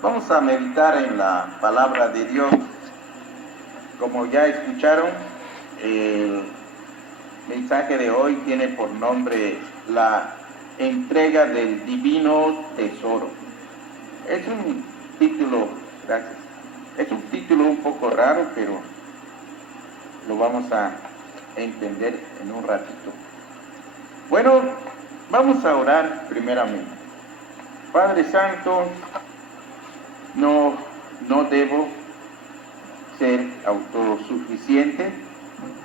Vamos a meditar en la palabra de Dios. Como ya escucharon, el mensaje de hoy tiene por nombre la entrega del divino tesoro. Es un título, gracias, es un título un poco raro, pero lo vamos a entender en un ratito. Bueno, vamos a orar primeramente. Padre Santo, no debo ser autosuficiente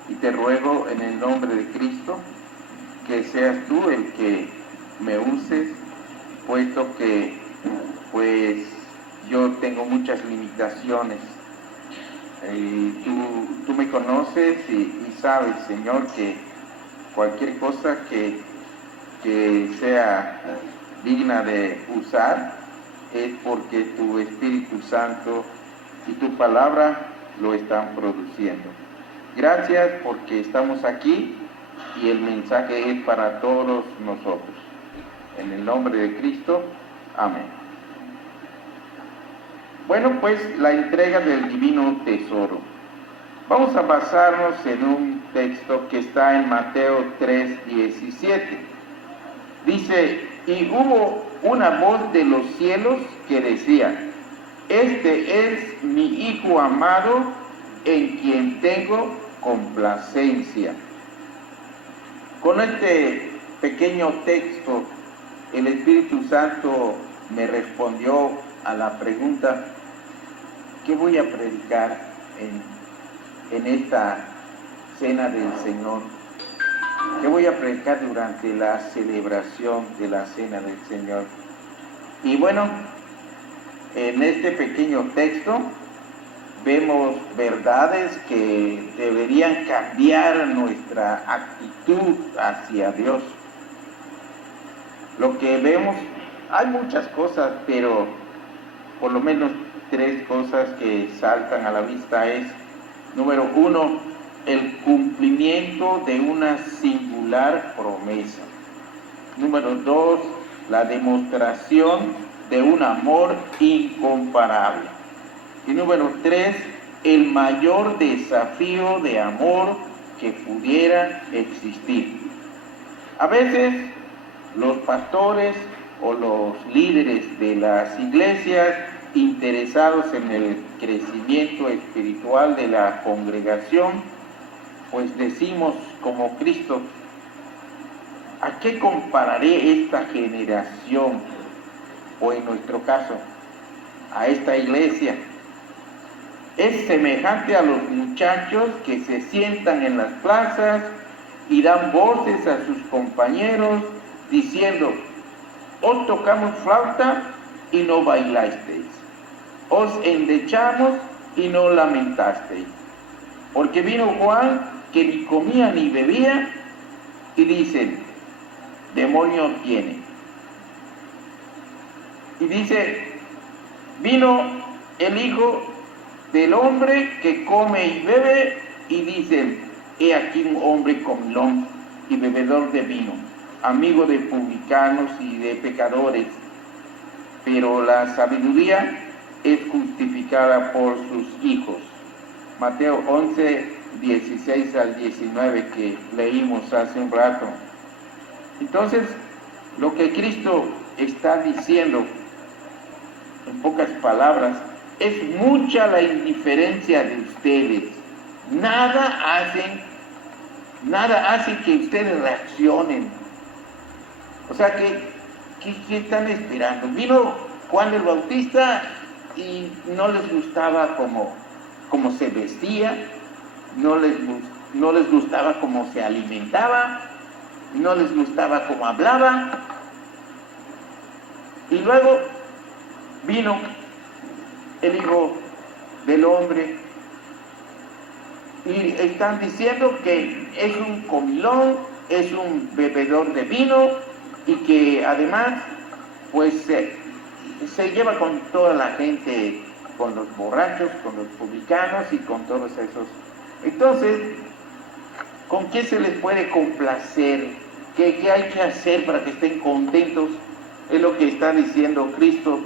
y te ruego en el nombre de Cristo que seas tú el que me uses, puesto que pues yo tengo muchas limitaciones. Tú me conoces y sabes, Señor, que cualquier cosa que sea digna de usar es porque tu Espíritu Santo y tu palabra lo están produciendo. Gracias porque estamos aquí y el mensaje es para todos nosotros. En el nombre de Cristo, amén. Bueno, pues la entrega del divino tesoro. Vamos a basarnos en un texto que está en Mateo 3:17. Dice: y hubo una voz de los cielos que decía: este es mi Hijo amado, en quien tengo complacencia. Con este pequeño texto, el Espíritu Santo me respondió a la pregunta: ¿qué voy a predicar en esta cena del Señor? ¿Qué voy a predicar durante la celebración de la cena del Señor? Y bueno, en este pequeño texto vemos verdades que deberían cambiar nuestra actitud hacia Dios. Lo que vemos, hay muchas cosas, pero por lo menos 3 cosas que saltan a la vista es: número 1, el cumplimiento de una singular promesa. Número 2, la demostración de un amor incomparable. Y número 3, el mayor desafío de amor que pudiera existir. A veces los pastores o los líderes de las iglesias, interesados en el crecimiento espiritual de la congregación, pues decimos como Cristo: ¿a qué compararé esta generación? O en nuestro caso, a esta iglesia. Es semejante a los muchachos que se sientan en las plazas y dan voces a sus compañeros diciendo: os tocamos flauta y no bailasteis, os endechamos y no lamentasteis, porque vino Juan que ni comía ni bebía, y dicen: demonio tiene. Y dice: vino el Hijo del Hombre que come y bebe, y dicen: he aquí un hombre comilón y bebedor de vino, amigo de publicanos y de pecadores, pero la sabiduría es justificada por sus hijos. Mateo 11:16 al 19, que leímos hace un rato. Entonces, lo que Cristo está diciendo, en pocas palabras, es mucha la indiferencia de ustedes. Nada hace que ustedes reaccionen. O sea, ¿qué están esperando? Vino Juan el Bautista y no les gustaba cómo se vestía, no les gustaba cómo se alimentaba, no les gustaba cómo hablaba. Y luego vino el Hijo del Hombre y están diciendo que es un comilón, es un bebedor de vino, y que además pues se lleva con toda la gente, con los borrachos, con los publicanos y con todos esos. Entonces, ¿con qué se les puede complacer? ¿Qué hay que hacer para que estén contentos? Es lo que está diciendo Cristo.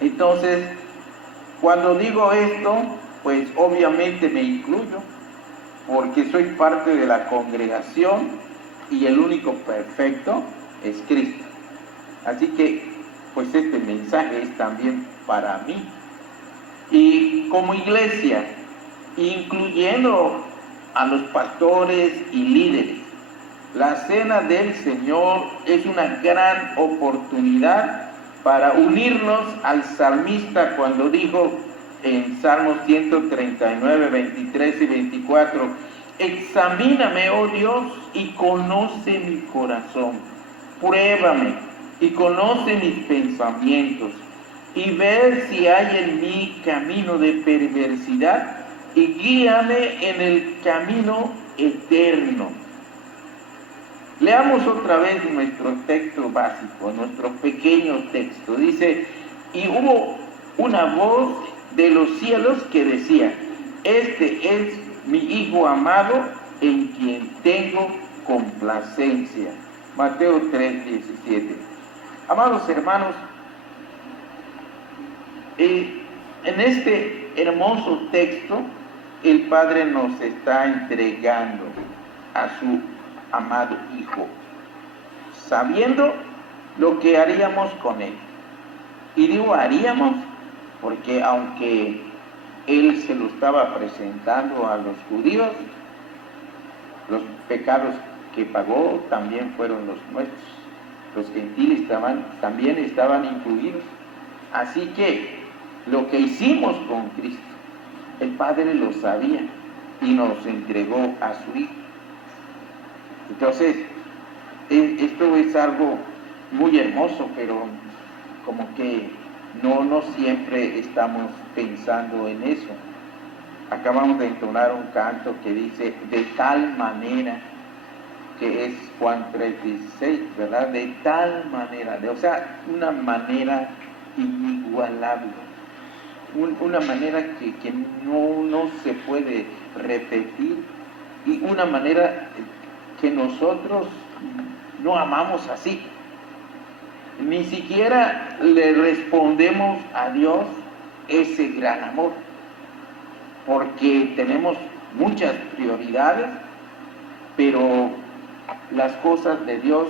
Entonces, cuando digo esto, pues obviamente me incluyo, porque soy parte de la congregación y el único perfecto es Cristo. Así que, pues este mensaje es también para mí. Y como iglesia, incluyendo a los pastores y líderes, la cena del Señor es una gran oportunidad para unirnos al salmista cuando dijo en Salmos 139, 23 y 24, examíname, oh Dios, y conoce mi corazón, pruébame y conoce mis pensamientos, y ver si hay en mí camino de perversidad, y guíame en el camino eterno. Leamos otra vez nuestro texto básico, nuestro pequeño texto. Dice, y hubo una voz de los cielos que decía, este es mi Hijo amado en quien tengo complacencia. Mateo 3:17. Amados hermanos, en este hermoso texto, el Padre nos está entregando a su amado Hijo, sabiendo lo que haríamos con Él. Y digo haríamos porque aunque Él se lo estaba presentando a los judíos, los pecados que pagó también fueron los nuestros. Los gentiles también estaban incluidos. Así que lo que hicimos con Cristo, el Padre lo sabía y nos entregó a su Hijo. Entonces, esto es algo muy hermoso, pero como que no siempre estamos pensando en eso. Acabamos de entonar un canto que dice, de tal manera, que es Juan 3:16, ¿verdad? De tal manera, o sea, una manera inigualable, una manera que no se puede repetir, y una manera que nosotros no amamos así. Ni siquiera le respondemos a Dios ese gran amor, porque tenemos muchas prioridades, pero las cosas de Dios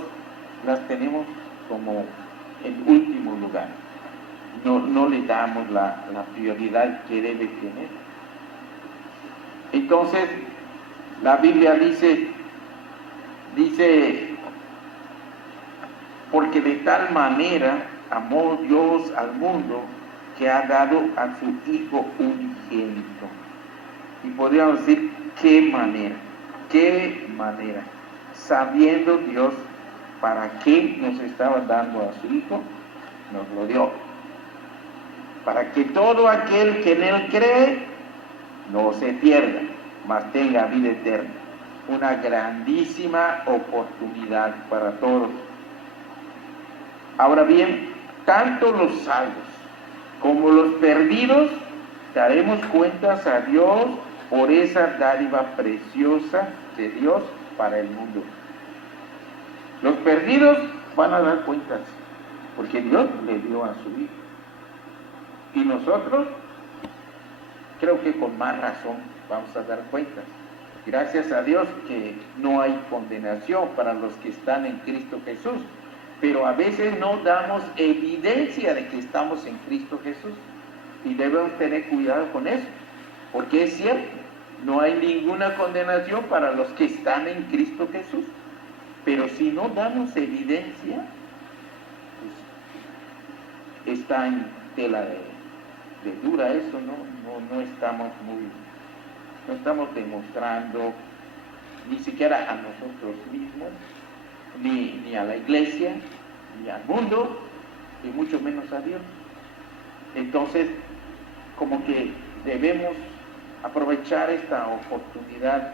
las tenemos como en último lugar. No le damos la prioridad que debe tener. Entonces, la Biblia dice, porque de tal manera amó Dios al mundo que ha dado a su Hijo unigénito. Y podríamos decir, qué manera, sabiendo Dios para qué nos estaba dando a su Hijo, nos lo dio. Para que todo aquel que en Él cree no se pierda, mas tenga vida eterna. Una grandísima oportunidad para todos. Ahora bien, tanto los salvos como los perdidos daremos cuentas a Dios por esa dádiva preciosa de Dios para el mundo. Los perdidos van a dar cuentas, porque Dios le dio a su Hijo. Y nosotros, creo que con más razón vamos a dar cuentas. Gracias a Dios que no hay condenación para los que están en Cristo Jesús, pero a veces no damos evidencia de que estamos en Cristo Jesús, y debemos tener cuidado con eso, porque es cierto, no hay ninguna condenación para los que están en Cristo Jesús, pero si no damos evidencia, pues está en tela de dura eso, no estamos demostrando ni siquiera a nosotros mismos, ni a la iglesia, ni al mundo, y mucho menos a Dios. Entonces, como que debemos aprovechar esta oportunidad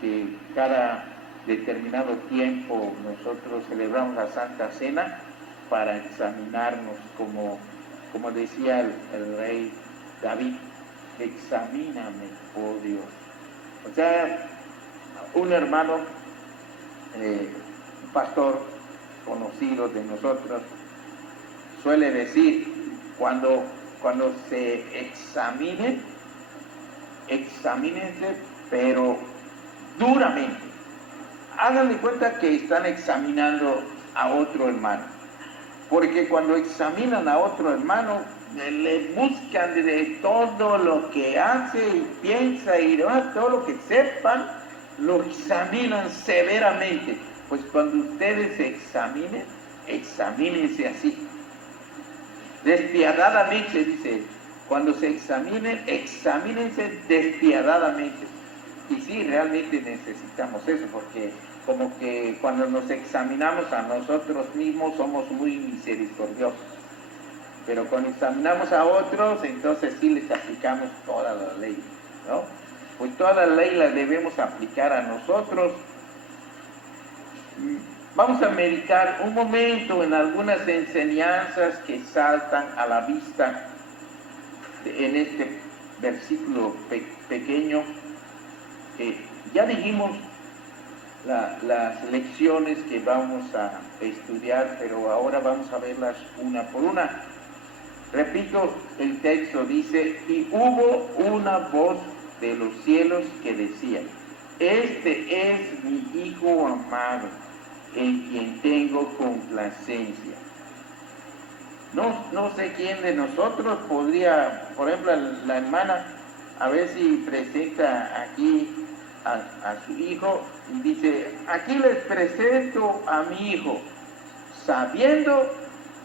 que cada determinado tiempo nosotros celebramos la Santa Cena para examinarnos, como decía el rey David, examíname, oh Dios. O sea, un hermano, un pastor conocido de nosotros, suele decir cuando se examinen, examínense, pero duramente. Háganle cuenta que están examinando a otro hermano, porque cuando examinan a otro hermano, le buscan de todo lo que hace y piensa y demás, todo lo que sepan, lo examinan severamente. Pues cuando ustedes se examinen, examínense así, despiadadamente, dice. Cuando se examinen, examínense despiadadamente. Y sí, realmente necesitamos eso, porque como que cuando nos examinamos a nosotros mismos somos muy misericordiosos. Pero cuando examinamos a otros, entonces sí les aplicamos toda la ley, ¿no? Pues toda la ley la debemos aplicar a nosotros. Vamos a meditar un momento en algunas enseñanzas que saltan a la vista en este versículo pequeño. Ya dijimos las lecciones que vamos a estudiar, pero ahora vamos a verlas una por una. Repito, el texto dice: y hubo una voz de los cielos que decía: este es mi Hijo amado, en quien tengo complacencia. No sé quién de nosotros podría, por ejemplo, la hermana, a ver si presenta aquí a su hijo y dice: aquí les presento a mi hijo, sabiendo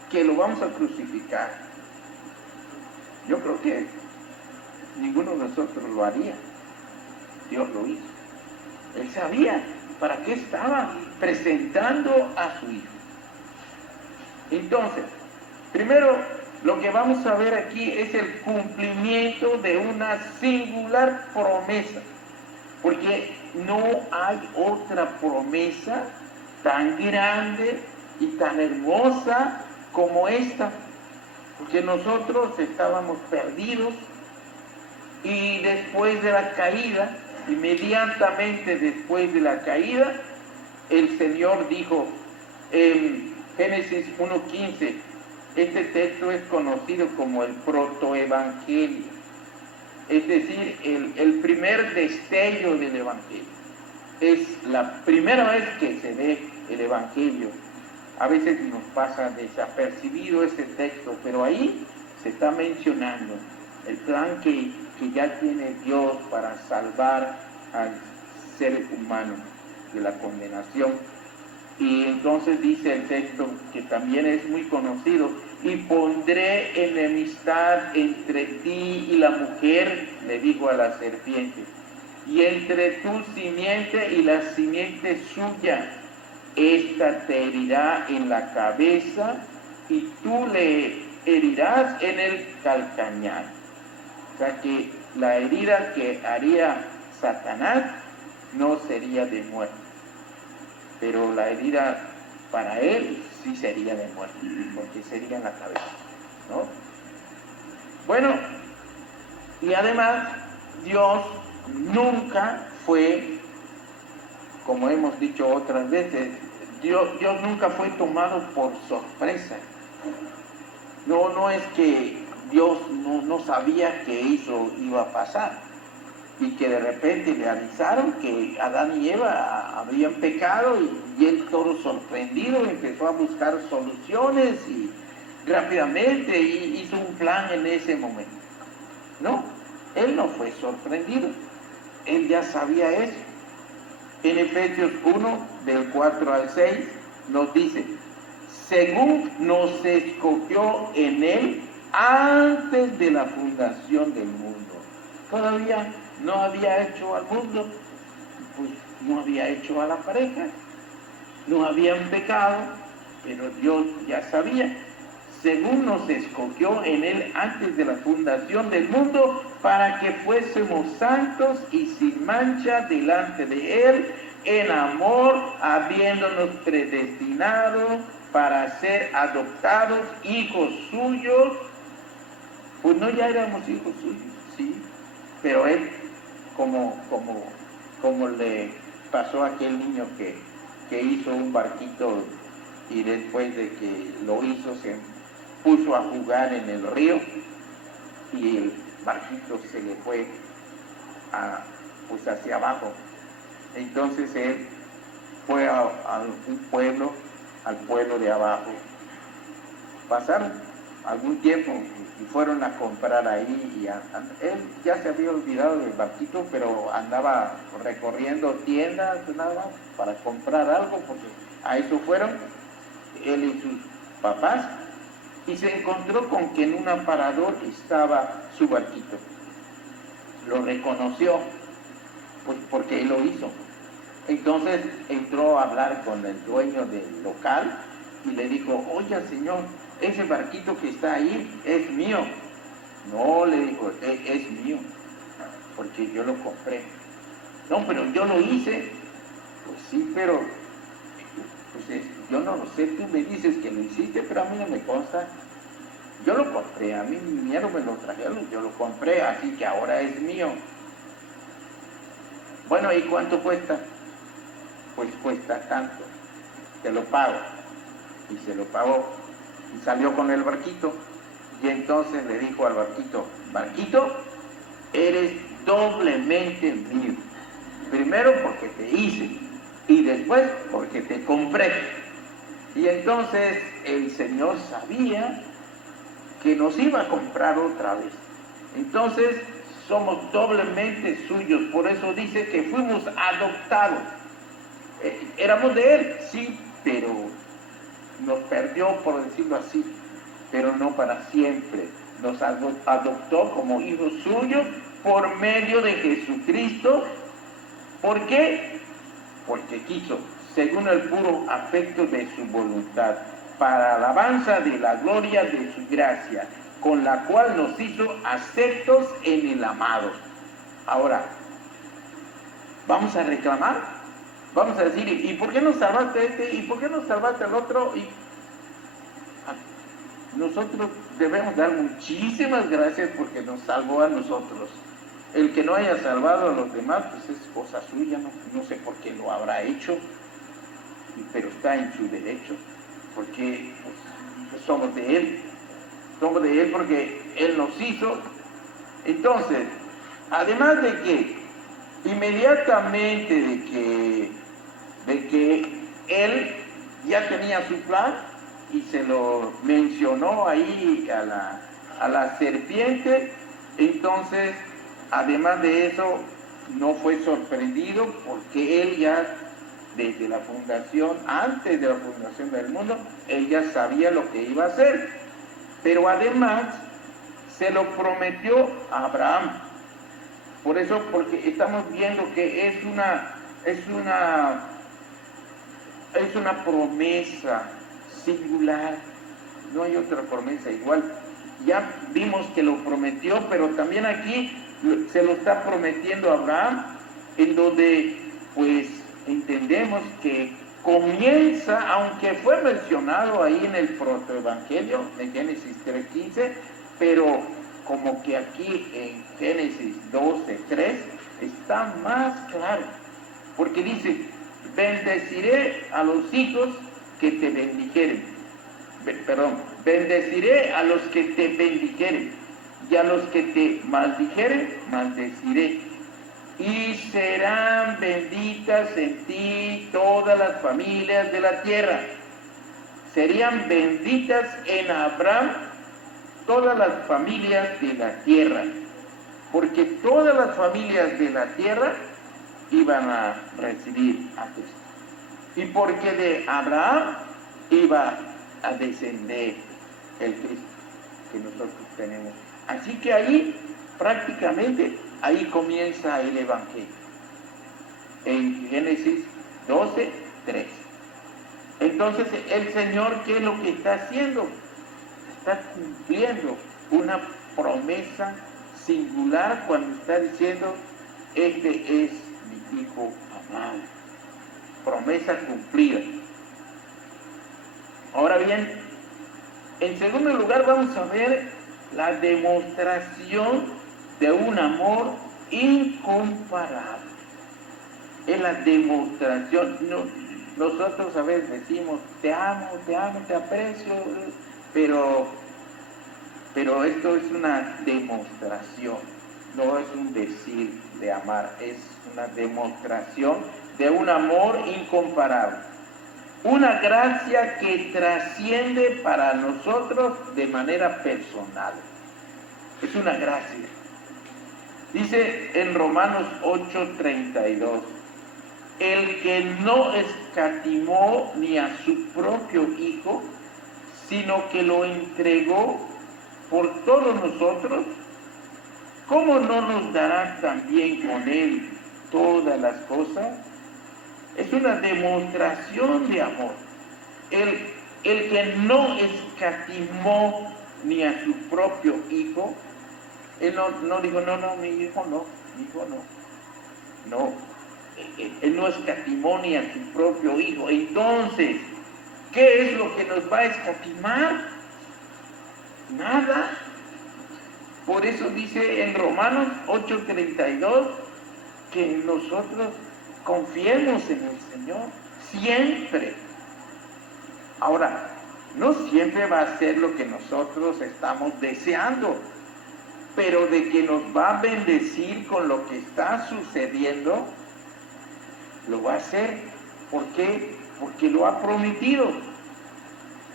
que lo vamos a crucificar. Yo creo que ninguno de nosotros lo haría. Dios lo hizo. Él sabía para qué estaba presentando a su hijo. Entonces, primero, lo que vamos a ver aquí es el cumplimiento de una singular promesa, porque no hay otra promesa tan grande y tan hermosa como esta, porque nosotros estábamos perdidos y después de la caída, inmediatamente después de la caída, el Señor dijo en Génesis 1:15, este texto es conocido como el protoevangelio, es decir, el primer destello del evangelio. Es la primera vez que se ve el evangelio. A veces nos pasa desapercibido este texto, pero ahí se está mencionando el plan que ya tiene Dios para salvar al ser humano de la condenación. Y entonces dice el texto, que también es muy conocido: y pondré enemistad entre ti y la mujer, le dijo a la serpiente, y entre tu simiente y la simiente suya. Esta te herirá en la cabeza y tú le herirás en el calcañar. O sea que la herida que haría Satanás no sería de muerte, pero la herida para él sí sería de muerte, porque sería en la cabeza, ¿no? Bueno, y además Dios nunca fue, como hemos dicho otras veces, Dios nunca fue tomado por sorpresa. No es que Dios no sabía que eso iba a pasar y que de repente le avisaron que Adán y Eva habían pecado y él, todo sorprendido, empezó a buscar soluciones y rápidamente hizo un plan en ese momento. No, él no fue sorprendido, él ya sabía eso. En Efesios 1, del 4 al 6, nos dice: según nos escogió en él antes de la fundación del mundo. Todavía no había hecho al mundo, pues no había hecho a la pareja, no habían pecado, pero Dios ya sabía. Según nos escogió en él antes de la fundación del mundo, para que fuésemos santos y sin mancha delante de él, en amor, habiéndonos predestinado para ser adoptados hijos suyos. Pues no, ya éramos hijos suyos, sí, pero él, como le pasó a aquel niño que hizo un barquito y después de que lo hizo puso a jugar en el río y el barquito se le fue pues hacia abajo. Entonces él fue a un pueblo, al pueblo de abajo. Pasaron algún tiempo y fueron a comprar ahí y él ya se había olvidado del barquito, pero andaba recorriendo tiendas nada más para comprar algo, porque a eso fueron él y sus papás, y se encontró con que en un aparador estaba su barquito. Lo reconoció, pues porque él lo hizo. Entonces entró a hablar con el dueño del local y le dijo: oye, señor, ese barquito que está ahí es mío. No, le dijo, es mío, porque yo lo compré. No, pero yo lo hice. Pues sí, pero pues yo no lo sé, tú me dices que lo hiciste, pero a mí no me consta. Yo lo compré, a mí mi dinero me lo trajeron, yo lo compré, así que ahora es mío. Bueno, ¿y cuánto cuesta? Pues cuesta tanto, te lo pago. Y se lo pagó y salió con el barquito. Y entonces le dijo al barquito: barquito, eres doblemente mío. Primero porque te hice y después porque te compré. Y entonces el Señor sabía que nos iba a comprar otra vez. Entonces somos doblemente suyos. Por eso dice que fuimos adoptados. Éramos de Él, sí, pero nos perdió, por decirlo así, pero no para siempre. Nos adoptó como hijos suyos por medio de Jesucristo. ¿Por qué? Porque quiso, según el puro afecto de su voluntad, para alabanza de la gloria de su gracia, con la cual nos hizo aceptos en el amado. Ahora, ¿vamos a reclamar? Vamos a decir: ¿y por qué nos salvaste a este? ¿Y por qué nos salvaste al otro? Y nosotros debemos dar muchísimas gracias porque nos salvó a nosotros. El que no haya salvado a los demás, pues es cosa suya, no sé por qué lo habrá hecho, pero está en su derecho, porque pues, somos de Él porque Él nos hizo. Entonces, además de que inmediatamente de que Él ya tenía su plan y se lo mencionó ahí a la serpiente, entonces, además de eso, no fue sorprendido porque Él ya, desde la fundación, antes de la fundación del mundo, Él ya sabía lo que iba a hacer. Pero además, se lo prometió a Abraham. Por eso, porque estamos viendo que es una promesa singular, no hay otra promesa igual. Ya vimos que lo prometió, pero también aquí se lo está prometiendo a Abraham, en donde pues entendemos que comienza, aunque fue mencionado ahí en el protoevangelio, en Génesis 3:15, pero como que aquí en Génesis 12:3 está más claro, porque dice: bendeciré a los hijos que te bendijeren. Bendeciré a los que te bendijeren, y a los que te maldijeren, maldeciré. Y serán benditas en ti todas las familias de la tierra. Serían benditas en Abraham todas las familias de la tierra, porque todas las familias de la tierra iban a recibir a Cristo. Y porque de Abraham iba a descender el Cristo que nosotros tenemos. Así que ahí, prácticamente, ahí comienza el Evangelio. En Génesis 12:3. Entonces, el Señor, ¿qué es lo que está haciendo? Está cumpliendo una promesa singular cuando está diciendo: este es mi Hijo amado. Promesa cumplida. Ahora bien, en segundo lugar vamos a ver la demostración de un amor incomparable. Es la demostración. Nosotros a veces decimos: te amo, te aprecio, pero Pero esto es una demostración, no es un decir de amar, es una demostración de un amor incomparable. Una gracia que trasciende para nosotros de manera personal. Es una gracia. Dice en Romanos 8:32, el que no escatimó ni a su propio Hijo, sino que lo entregó por todos nosotros, ¿cómo no nos dará también con él todas las cosas? Es una demostración de amor. El que no escatimó ni a su propio Hijo, él no dijo, no, mi hijo no, no, él no escatimó ni a su propio Hijo. Entonces, ¿qué es lo que nos va a escatimar? Nada. Por eso dice en Romanos 8:32 que nosotros confiemos en el Señor siempre. Ahora, no siempre va a ser lo que nosotros estamos deseando, pero de que nos va a bendecir con lo que está sucediendo, lo va a hacer. ¿Por qué? Porque lo ha prometido.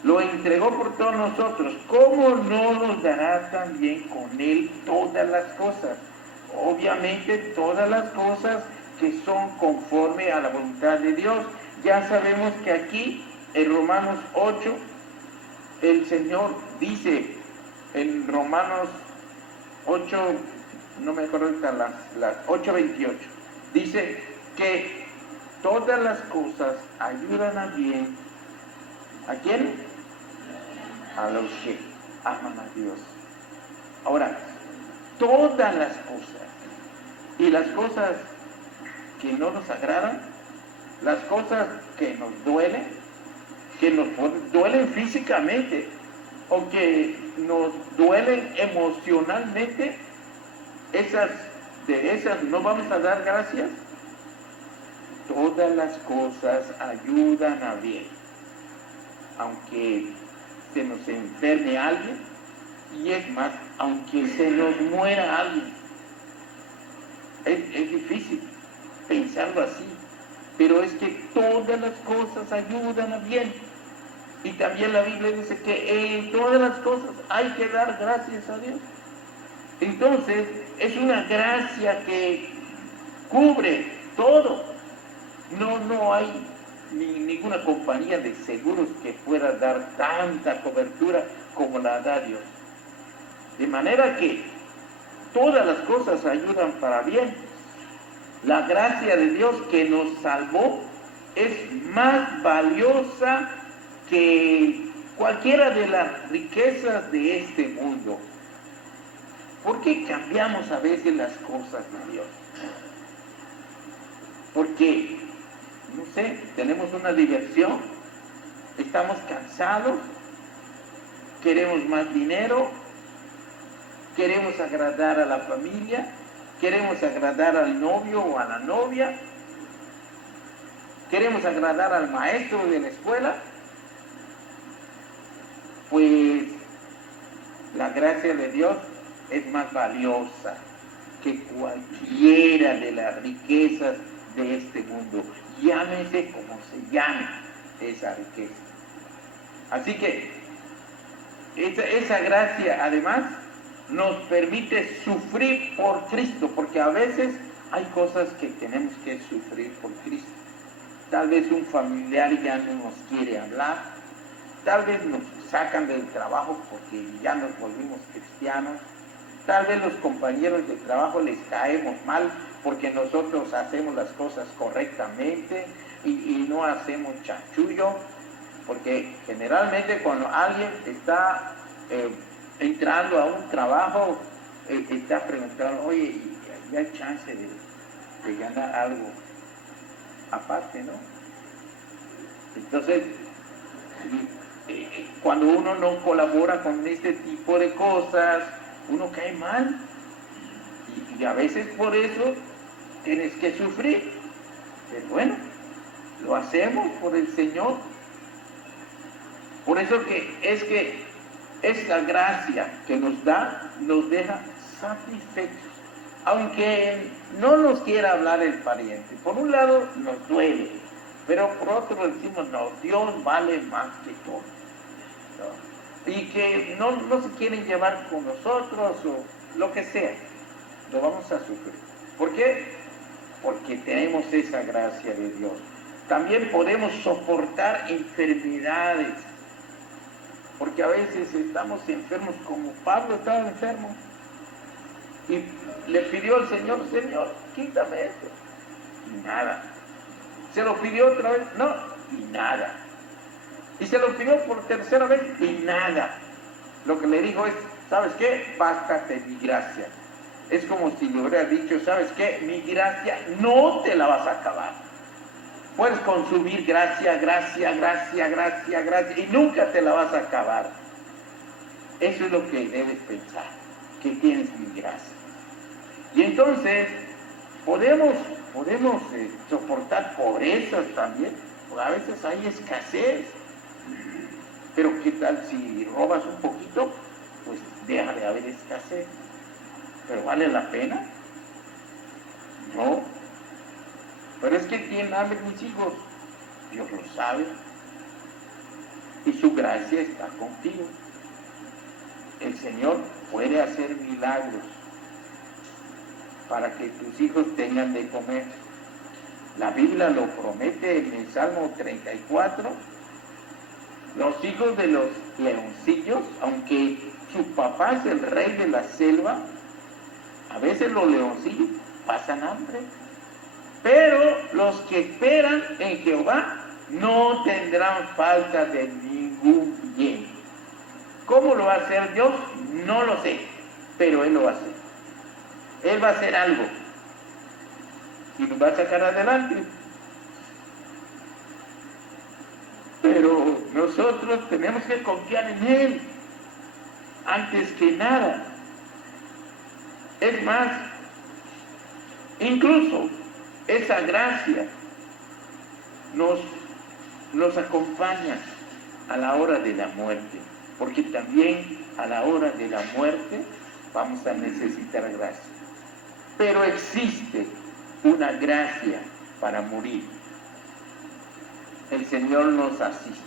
Lo entregó por todos nosotros. ¿Cómo no nos dará también con él todas las cosas? Obviamente todas las cosas que son conforme a la voluntad de Dios. Ya sabemos que aquí en Romanos 8, el Señor dice en Romanos 8, no me acuerdo ahorita, las 8:28, dice que todas las cosas ayudan a bien. ¿A quién? A los que aman a Dios. Ahora, todas las cosas, y las cosas que no nos agradan, las cosas que nos duelen físicamente, o que nos duelen emocionalmente, de esas no vamos a dar gracias. Todas las cosas ayudan a bien. Aunque se nos enferme alguien, y es más, aunque se nos muera alguien. Es difícil pensarlo así, pero es que todas las cosas ayudan a bien. Y también la Biblia dice que en todas las cosas hay que dar gracias a Dios. Entonces, es una gracia que cubre todo. No hay ninguna compañía de seguros que pueda dar tanta cobertura como la da Dios. De manera que todas las cosas ayudan para bien. La gracia de Dios que nos salvó es más valiosa que cualquiera de las riquezas de este mundo. ¿Por qué cambiamos a veces las cosas de Dios? Porque, no sé, tenemos una diversión, estamos cansados, queremos más dinero, queremos agradar a la familia, queremos agradar al novio o a la novia, queremos agradar al maestro de la escuela. Pues la gracia de Dios es más valiosa que cualquiera de las riquezas de este mundo, llámese como se llame esa riqueza. Así que esa gracia además nos permite sufrir por Cristo, porque a veces hay cosas que tenemos que sufrir por Cristo. Tal vez un familiar ya no nos quiere hablar, tal vez nos sacan del trabajo porque ya nos volvimos cristianos, tal vez los compañeros de trabajo les caemos mal porque nosotros hacemos las cosas correctamente y no hacemos chanchullo, porque generalmente cuando alguien está entrando a un trabajo, está preguntando, oye, ¿y hay chance de ganar algo aparte, no? Entonces, cuando uno no colabora con este tipo de cosas, uno cae mal, y a veces por eso tienes que sufrir. Pero bueno, lo hacemos por el Señor. Por eso que esa gracia que nos da nos deja satisfechos, aunque no nos quiera hablar el pariente. Por un lado nos duele, pero por otro decimos, no, Dios vale más que todo, ¿no? Y que no se quieren llevar con nosotros o lo que sea, lo vamos a sufrir. ¿Por qué? Porque tenemos esa gracia de Dios. También podemos soportar enfermedades, porque a veces estamos enfermos, como Pablo estaba enfermo, y le pidió al Señor, Señor, quítame esto, y nada. Se lo pidió otra vez, no, y nada. Y se lo pidió por tercera vez, y nada. Lo que le dijo es, ¿sabes qué? Bástate mi gracia. Es como si le hubiera dicho, ¿sabes qué? Mi gracia no te la vas a acabar. Puedes consumir gracia, gracia, gracia, gracia, gracia, y nunca te la vas a acabar. Eso es lo que debes pensar, que tienes mi gracia. Y entonces podemos soportar pobrezas también, porque a veces hay escasez. Pero ¿qué tal si robas un poquito? Pues deja de haber escasez. ¿Pero vale la pena? No. Pero es que ¿quién hambre, mis hijos? Dios lo sabe. Y su gracia está contigo. El Señor puede hacer milagros para que tus hijos tengan de comer. La Biblia lo promete en el Salmo 34. Los hijos de los leoncillos, aunque su papá es el rey de la selva, a veces los leoncillos pasan hambre. Pero los que esperan en Jehová no tendrán falta de ningún bien. ¿Cómo lo va a hacer Dios? No lo sé, pero Él lo va a hacer. Él va a hacer algo y nos va a sacar adelante. Pero nosotros tenemos que confiar en Él antes que nada. Es más, incluso esa gracia nos acompaña a la hora de la muerte, porque también a la hora de la muerte vamos a necesitar gracia. Pero existe una gracia para morir. El Señor nos asiste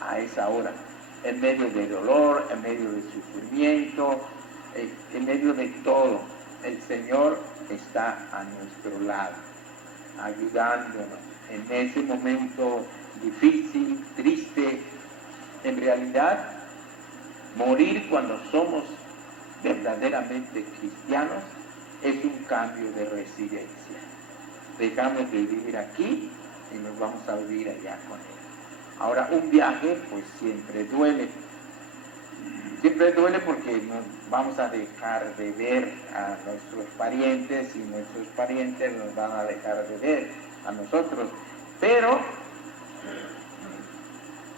a esa hora, en medio de dolor, en medio de sufrimiento, en medio de todo. El Señor está a nuestro lado, ayudándonos en ese momento difícil, triste. En realidad, morir cuando somos verdaderamente cristianos es un cambio de residencia. Dejamos de vivir aquí y nos vamos a vivir allá con Él. Ahora, un viaje pues siempre duele. Siempre duele porque nos vamos a dejar de ver a nuestros parientes y nuestros parientes nos van a dejar de ver a nosotros. Pero,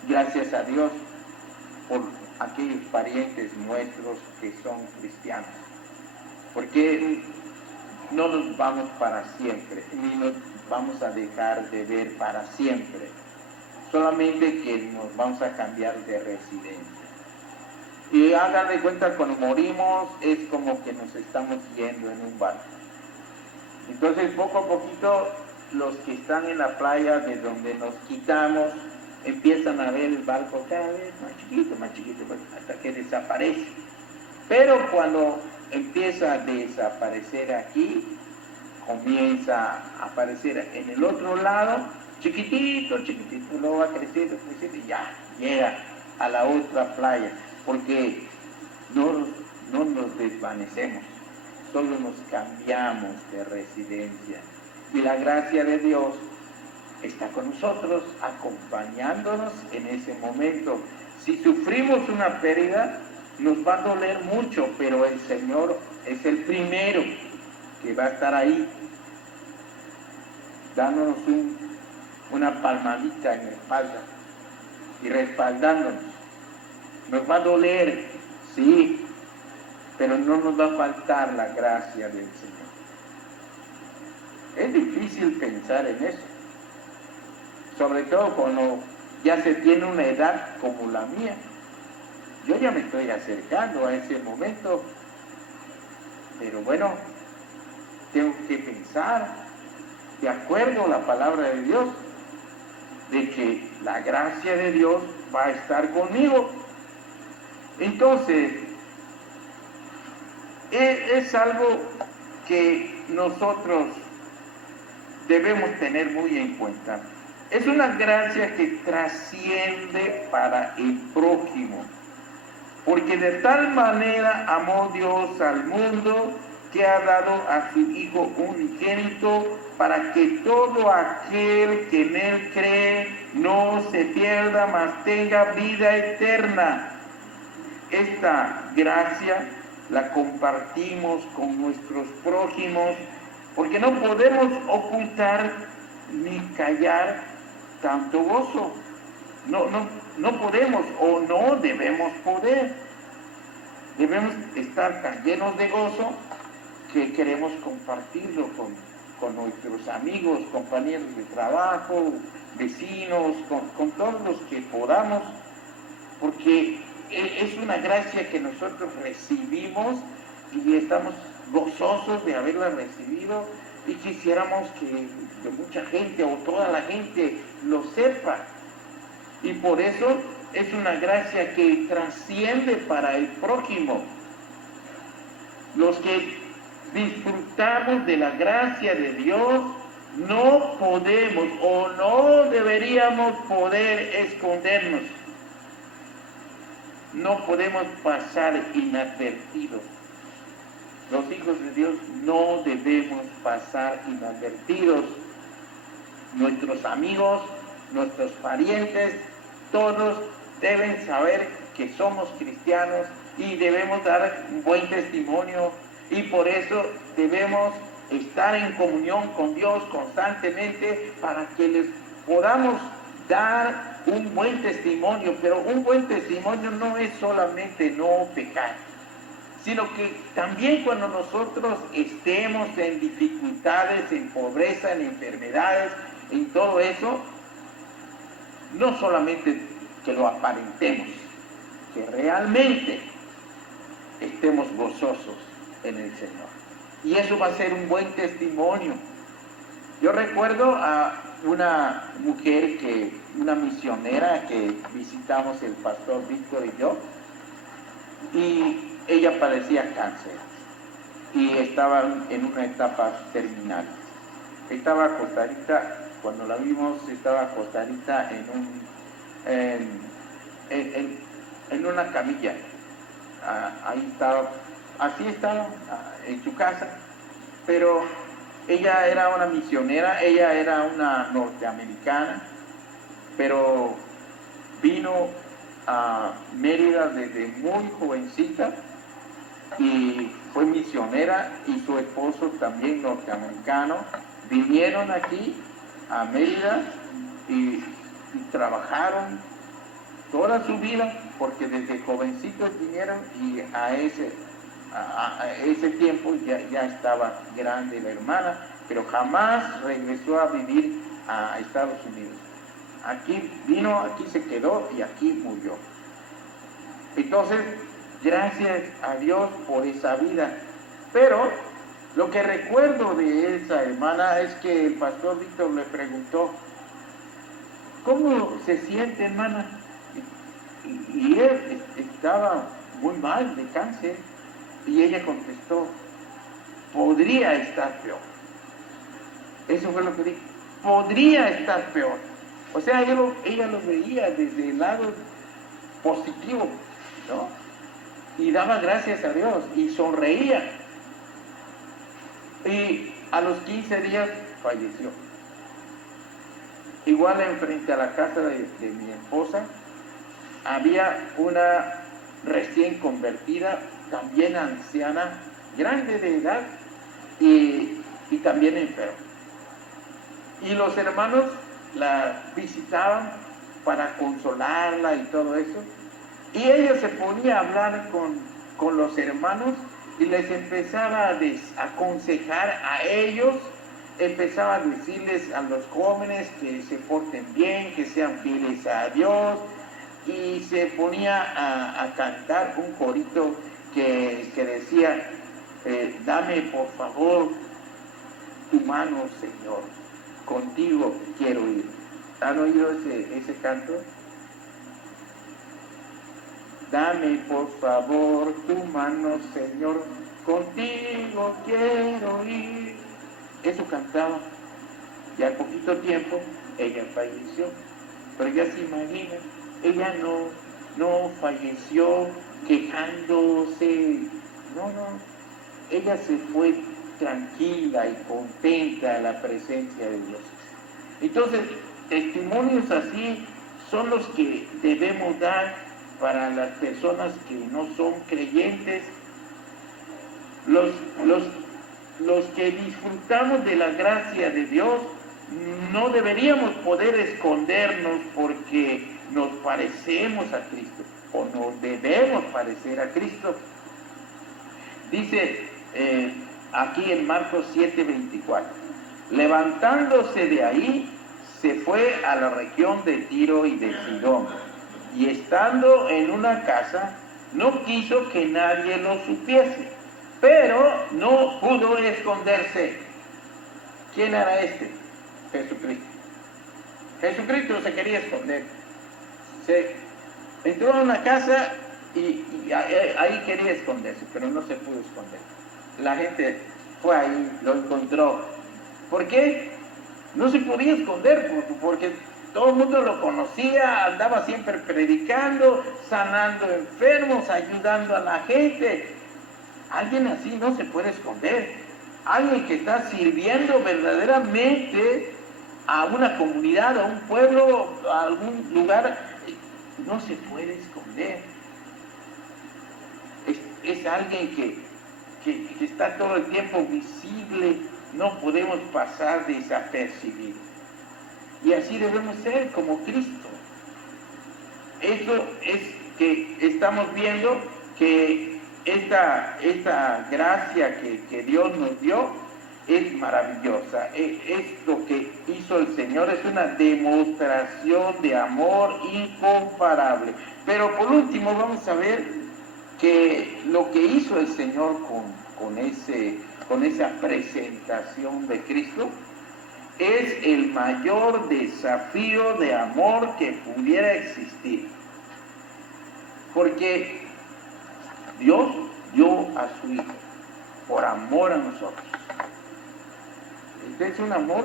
gracias a Dios por aquellos parientes nuestros que son cristianos. Porque no nos vamos para siempre, ni nos vamos a dejar de ver para siempre. Solamente que nos vamos a cambiar de residencia. Y hagan de cuenta, cuando morimos es como que nos estamos yendo en un barco. Entonces poco a poquito los que están en la playa de donde nos quitamos empiezan a ver el barco cada vez más chiquito, hasta que desaparece. Pero cuando empieza a desaparecer aquí, comienza a aparecer en el otro lado, chiquitito, luego va creciendo y ya llega a la otra playa, porque no nos desvanecemos, solo nos cambiamos de residencia. Y la gracia de Dios está con nosotros, acompañándonos en ese momento. Si sufrimos una pérdida, nos va a doler mucho, pero el Señor es el primero que va a estar ahí, dándonos una palmadita en la espalda y respaldándonos. Nos va a doler, sí, pero no nos va a faltar la gracia del Señor. Es difícil pensar en eso, sobre todo cuando ya se tiene una edad como la mía. yo ya me estoy acercando a ese momento, pero bueno, tengo que pensar, de acuerdo a la palabra de Dios, de que la gracia de Dios va a estar conmigo. Entonces, es algo que nosotros debemos tener muy en cuenta. Es una gracia que trasciende para el prójimo, porque de tal manera amó Dios al mundo que ha dado a su Hijo unigénito para que todo aquel que en Él cree no se pierda, mas tenga vida eterna. Esta gracia la compartimos con nuestros prójimos, porque no podemos ocultar ni callar tanto gozo. No podemos o no debemos poder. Debemos estar tan llenos de gozo que queremos compartirlo con nuestros amigos, compañeros de trabajo, vecinos, con todos los que podamos, porque es una gracia que nosotros recibimos y estamos gozosos de haberla recibido y quisiéramos que mucha gente o toda la gente lo sepa. Y por eso es una gracia que trasciende para el prójimo. Los que disfrutamos de la gracia de Dios no podemos o no deberíamos poder escondernos. No podemos pasar inadvertidos. Los hijos de Dios no debemos pasar inadvertidos. Nuestros amigos, nuestros parientes, todos deben saber que somos cristianos y debemos dar un buen testimonio, y por eso debemos estar en comunión con Dios constantemente para que les podamos dar un buen testimonio. Pero un buen testimonio no es solamente no pecar, sino que también cuando nosotros estemos en dificultades, en pobreza, en enfermedades, en todo eso, no solamente que lo aparentemos, que realmente estemos gozosos en el Señor. Y eso va a ser un buen testimonio. Yo recuerdo a una mujer, una misionera que visitamos el pastor Víctor y yo, y ella padecía cáncer y estaba en una etapa terminal. Estaba acostadita, cuando la vimos, estaba acostadita en una camilla. Ahí estaba, así estaba, en su casa, pero ella era una misionera, ella era una norteamericana, pero vino a Mérida desde muy jovencita y fue misionera, y su esposo también norteamericano. Vinieron aquí a Mérida y trabajaron toda su vida, porque desde jovencitos vinieron, y a ese tiempo ya estaba grande la hermana, pero jamás regresó a vivir a Estados Unidos. Aquí vino, aquí se quedó y aquí murió. Entonces, gracias a Dios por esa vida. Pero lo que recuerdo de esa hermana es que el pastor Víctor le preguntó: ¿cómo se siente, hermana? Y él estaba muy mal de cáncer, y ella contestó: podría estar peor. Eso fue lo que dijo: podría estar peor. O sea, ella lo veía desde el lado positivo, ¿no? Y daba gracias a Dios y sonreía. Y a los 15 días falleció. Igual enfrente a la casa de mi esposa había una recién convertida, también anciana, grande de edad y también enferma. Y los hermanos la visitaban para consolarla y todo eso. Y ella se ponía a hablar con los hermanos y les empezaba a aconsejar a ellos, empezaba a decirles a los jóvenes que se porten bien, que sean fieles a Dios, y se ponía a cantar un corito que decía, dame por favor tu mano, Señor, contigo quiero ir. ¿Han oído ese canto? Dame por favor tu mano, Señor, contigo quiero ir. Eso cantaba. Y al poquito tiempo ella falleció. Pero ya se imaginan, ella no falleció quejándose. No. Ella se fue tranquila y contenta a la presencia de Dios. Entonces, testimonios así son los que debemos dar para las personas que no son creyentes, los que disfrutamos de la gracia de Dios. No deberíamos poder escondernos porque nos parecemos a Cristo o nos debemos parecer a Cristo. Dice aquí en Marcos 7:24, levantándose de ahí, se fue a la región de Tiro y de Sidón, y estando en una casa, no quiso que nadie lo supiese, pero no pudo esconderse. ¿Quién era este? Jesucristo. Jesucristo se quería esconder. Se entró a una casa y ahí quería esconderse, pero no se pudo esconder. La gente fue ahí, lo encontró. ¿Por qué? No se podía esconder, porque todo el mundo lo conocía, andaba siempre predicando, sanando enfermos, ayudando a la gente. Alguien así no se puede esconder. Alguien que está sirviendo verdaderamente a una comunidad, a un pueblo, a algún lugar, no se puede esconder. Es alguien que está todo el tiempo visible, no podemos pasar desapercibidos. Y así debemos ser como Cristo. Eso es que estamos viendo que esta gracia que Dios nos dio es maravillosa. Es lo que hizo el Señor, es una demostración de amor incomparable. Pero por último vamos a ver que lo que hizo el Señor con esa presentación de Cristo es el mayor desafío de amor que pudiera existir. Porque Dios dio a su Hijo por amor a nosotros. Este es un amor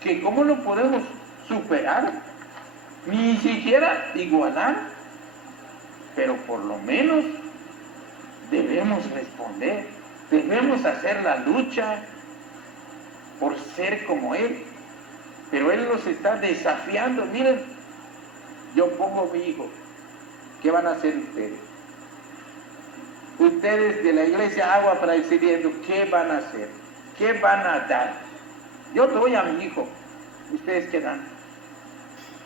que ¿cómo lo podemos superar? Ni siquiera igualar. Pero por lo menos debemos responder, debemos hacer la lucha por ser como Él. Pero Él nos está desafiando. Miren, yo pongo mi hijo, ¿qué van a hacer ustedes? Ustedes de la iglesia Agua para el Sediento, ¿qué van a hacer? ¿Qué van a dar? Yo doy a mi hijo, ¿ustedes qué dan?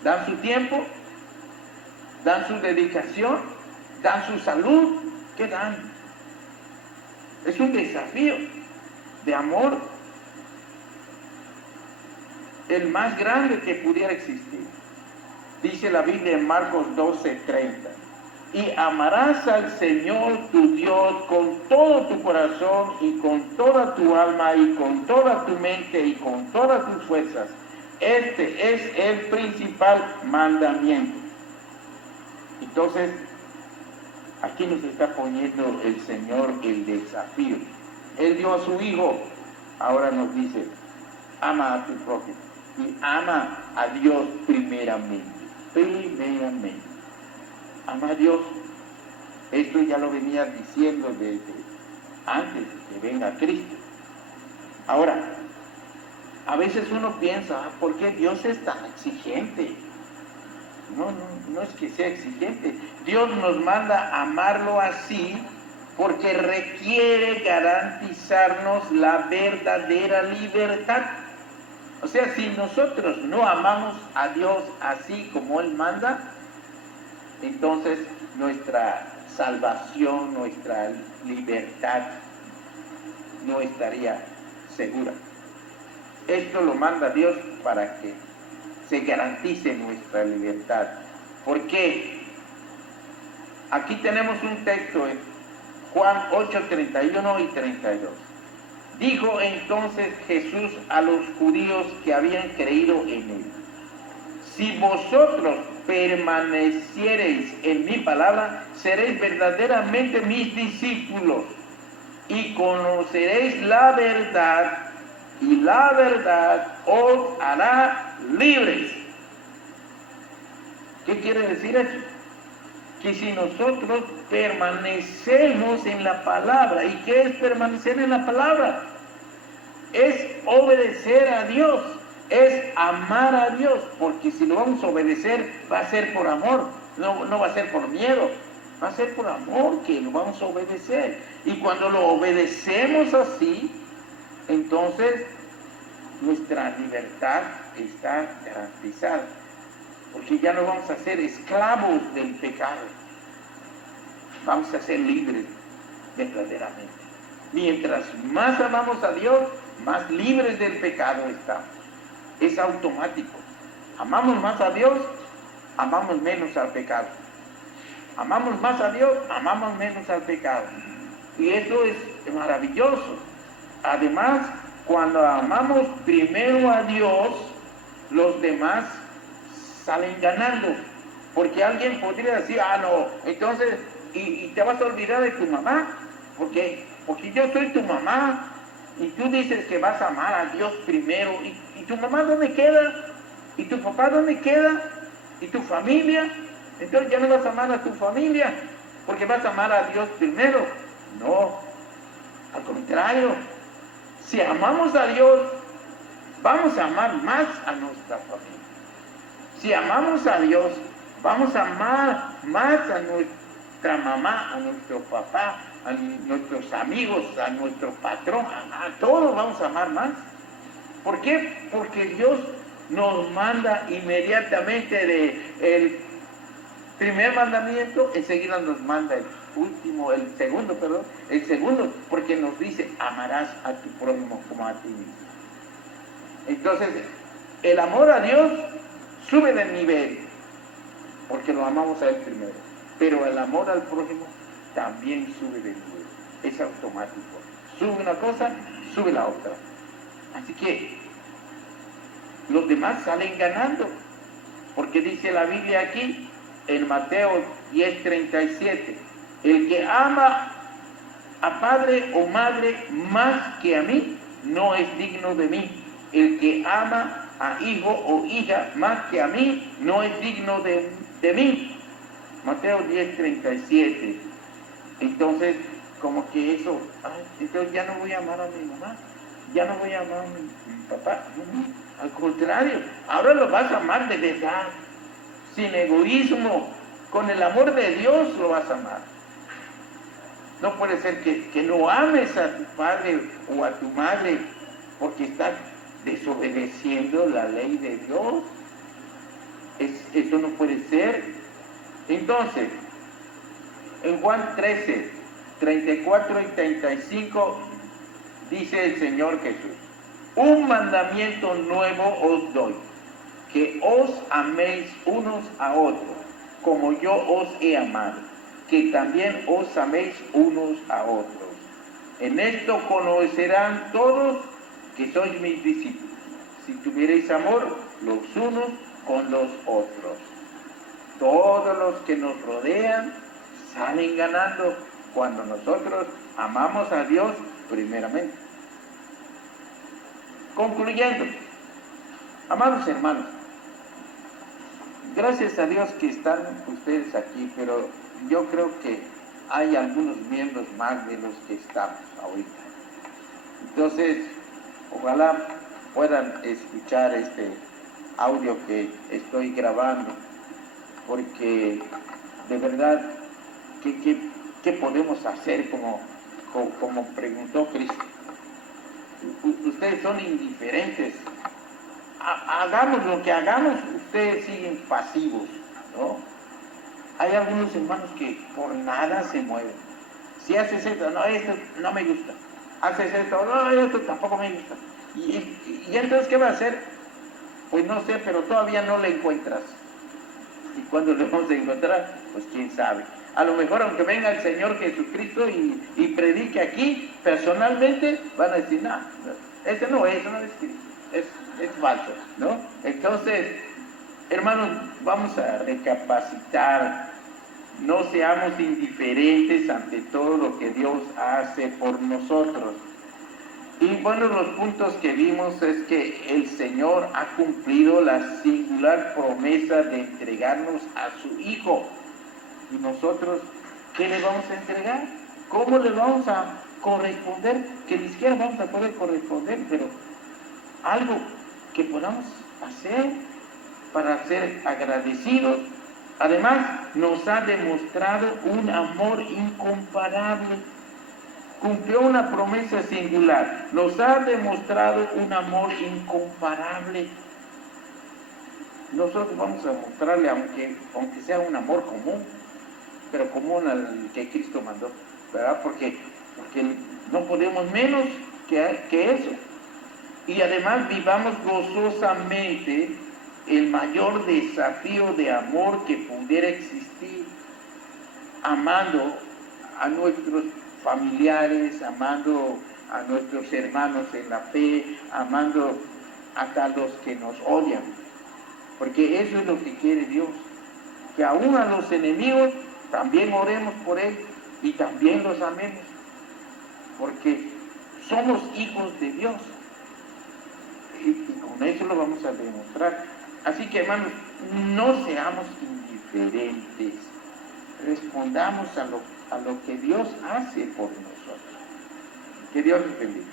¿Dan su tiempo? ¿Dan su dedicación? ¿Dan su salud? ¿Qué dan? Es un desafío de amor, el más grande que pudiera existir. Dice la Biblia en Marcos 12:30, y amarás al Señor tu Dios con todo tu corazón y con toda tu alma y con toda tu mente y con todas tus fuerzas. Este es el principal mandamiento. Entonces, aquí nos está poniendo el Señor el desafío. Él dio a su Hijo, ahora nos dice, ama a tu prójimo y ama a Dios primeramente. Ama a Dios. Esto ya lo venía diciendo desde antes de que venga Cristo. Ahora, a veces uno piensa, ¿por qué Dios es tan exigente? No es que sea exigente. Dios nos manda a amarlo así porque requiere garantizarnos la verdadera libertad. O sea, si nosotros no amamos a Dios así como Él manda, entonces nuestra salvación, nuestra libertad no estaría segura. Esto lo manda Dios para que se garantice nuestra libertad. ¿Por qué? Aquí tenemos un texto en Juan 8, 31 y 32. Dijo entonces Jesús a los judíos que habían creído en él: si vosotros permaneciereis en mi palabra, seréis verdaderamente mis discípulos y conoceréis la verdad, y la verdad os hará libres. ¿Qué quiere decir eso? Que si nosotros permanecemos en la palabra, ¿y qué es permanecer en la palabra? Es obedecer a Dios, es amar a Dios, porque si lo vamos a obedecer va a ser por amor, no va a ser por miedo, va a ser por amor que lo vamos a obedecer. Y cuando lo obedecemos así, entonces nuestra libertad está garantizada, porque ya no vamos a ser esclavos del pecado, vamos a ser libres verdaderamente. Mientras más amamos a Dios, más libres del pecado estamos. Es automático. Amamos más a Dios, amamos menos al pecado. Amamos más a Dios, amamos menos al pecado. Y eso es maravilloso. Además, cuando amamos primero a Dios, los demás salen ganando. Porque alguien podría decir, no, entonces, y te vas a olvidar de tu mamá, porque yo soy tu mamá, y tú dices que vas a amar a Dios primero, y tu mamá ¿dónde queda? ¿Y tu papá dónde queda? ¿Y tu familia? Entonces ya no vas a amar a tu familia, porque vas a amar a Dios primero. No, al contrario, si amamos a Dios, vamos a amar más a nuestra familia. Si amamos a Dios, vamos a amar más a nuestra mamá, a nuestro papá, a nuestros amigos, a nuestro patrón, a todos vamos a amar más. ¿Por qué? Porque Dios nos manda inmediatamente el primer mandamiento, enseguida nos manda el segundo, porque nos dice, amarás a tu prójimo como a ti mismo. Entonces, el amor a Dios sube de nivel, porque lo amamos a Él primero, pero el amor al prójimo también sube de nivel, es automático. Sube una cosa, sube la otra. Así que los demás salen ganando, porque dice la Biblia aquí, en Mateo 10:37, el que ama a padre o madre más que a mí, no es digno de mí. El que ama a hijo o hija más que a mí, no es digno de mí. Mateo 10:37. Entonces, como que eso, entonces ya no voy a amar a mi mamá, ya no voy a amar a mi papá. No, al contrario, ahora lo vas a amar de verdad, sin egoísmo, con el amor de Dios lo vas a amar. No puede ser que no ames a tu padre o a tu madre porque estás desobedeciendo la ley de Dios. Eso no puede ser. Entonces, en Juan 13, 34 y 35 dice el Señor Jesús: un mandamiento nuevo os doy, que os améis unos a otros, como yo os he amado, que también os améis unos a otros. En esto conocerán todos que sois mis discípulos, si tuviereis amor los unos con los otros. Todos los que nos rodean salen ganando cuando nosotros amamos a Dios primeramente. Concluyendo, amados hermanos, gracias a Dios que están ustedes aquí, pero yo creo que hay algunos miembros más de los que estamos ahorita. Entonces, ojalá puedan escuchar este audio que estoy grabando, porque de verdad, ¿qué podemos hacer como preguntó Cristo? Ustedes son indiferentes. Hagamos lo que hagamos, ustedes siguen pasivos, ¿no? Hay algunos hermanos que por nada se mueven. Si haces esto, no, esto no me gusta. Haces esto, no, esto tampoco me gusta. Y entonces, ¿qué va a hacer? Pues no sé, pero todavía no le encuentras. ¿Y cuándo le vamos a encontrar? Pues quién sabe. A lo mejor aunque venga el Señor Jesucristo y predique aquí, personalmente, van a decir, no, ese no es Cristo, es falso, ¿no? Entonces, hermanos, vamos a recapacitar, no seamos indiferentes ante todo lo que Dios hace por nosotros. Y bueno, los puntos que vimos es que el Señor ha cumplido la singular promesa de entregarnos a su Hijo. Y nosotros, ¿qué le vamos a entregar? ¿Cómo le vamos a corresponder? Que ni siquiera vamos a poder corresponder, pero algo que podamos hacer para ser agradecidos. Además, nos ha demostrado un amor incomparable. Cumplió una promesa singular. Nos ha demostrado un amor incomparable. Nosotros vamos a mostrarle, aunque sea un amor común, pero común al que Cristo mandó, ¿verdad? Porque no podemos menos que eso. Y además vivamos gozosamente el mayor desafío de amor que pudiera existir, amando a nuestros familiares, amando a nuestros hermanos en la fe, amando hasta los que nos odian, porque eso es lo que quiere Dios, que aún a los enemigos también oremos por ellos y también los amemos, porque somos hijos de Dios y con eso lo vamos a demostrar. Así que, hermanos, no seamos indiferentes, respondamos a lo que Dios hace por nosotros. Que Dios les bendiga.